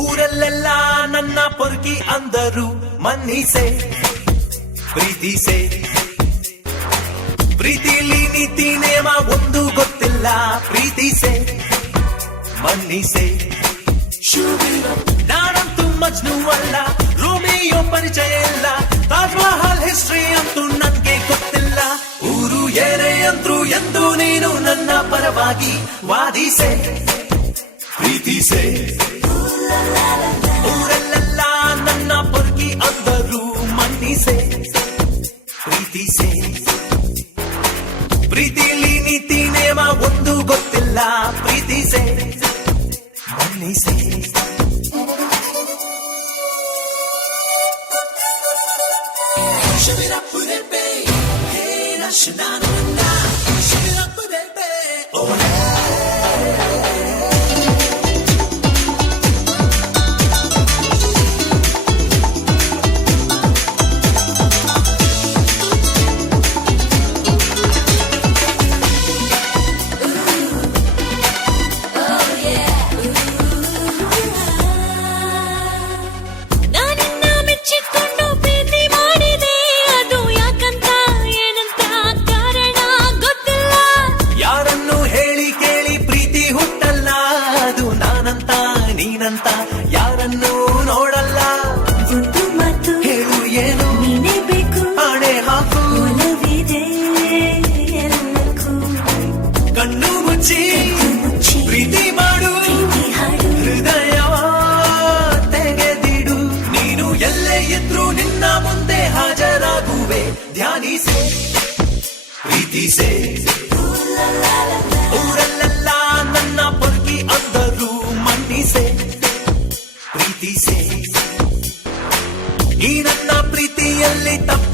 ಊರಲ್ಲೆಲ್ಲ ನನ್ನ ಪೊರ್ಕಿ ಅಂದರು ಮನ್ನಿಸೆ ಪ್ರೀತಿಸೆ ಪ್ರೀತಿಲಿ ನೀತಿ ನೇಮ ಒಂದು ಗೊತ್ತಿಲ್ಲ ಪ್ರೀತಿಸೆ ಮನ್ನಿಸೆ ನಾನಂತೂ ಮಜ್ನು ಅಲ್ಲ ರೋಮಿಯೋ ಪರಿಚಯ ಇಲ್ಲ ತಾಜ್ ಮಹಲ್ ಹಿಸ್ಟ್ರಿ ಅಂತೂ ನನ್ಗೆ ಗೊತ್ತಿಲ್ಲ ಊರು ಏನೇ ಅಂದ್ರು ಎಂದು ನೀನು ನನ್ನ ಪರವಾಗಿ ವಾದಿಸೆ ಪ್ರೀತಿಸೆ ಊರಲ್ಲೆಲ್ಲ ನನ್ನ ಪೊರ್ಕಿ ಅಂದರು ಮನ್ನಿಸೆ ಪ್ರೀತಿಸೆ ಪ್ರೀತಿಲಿ ನೀತಿ ನೇಮ ಒಂದು ಗೊತ್ತಿಲ್ಲ ಪ್ರೀತಿಸೆ ಮನ್ನಿಸೆ ನೀನಂತ ಯಾರನ್ನು ನೋಡಲ್ಲ ಒಂದು ಮಾತು ಹೇಳು ಏನು ನೀನೇ ಬೇಕು ಆಣೆ ಹಾಕು ಒಲವಿದೆ ಎಲ್ಲಕ್ಕೂ ಕಣ್ಣು ಮುಚ್ಚಿ ಮುಚ್ಚಿ ಪ್ರೀತಿ ಮಾಡು ಪ್ರೀತಿ ಹಾಡು ಹೃದಯ ತೆಗೆದಿಡು ನೀನು ಎಲ್ಲೇ ಇದ್ರು ನಿನ್ನ ಮುಂದೆ ಹಾಜರಾಗುವೆ ಧ್ಯಾನಿಸೆ ಪ್ರೀತಿಸೆ ಊರಲ್ಲೆಲ್ಲ ನನ್ನ ಪೊರ್ಕಿ ಅಂದರು ಮನ್ನಿಸೆ ಪ್ರೀತಿಸೆ ಈ ನನ್ನ ಪ್ರೀತಿಯಲ್ಲಿ ತಪ್ಪು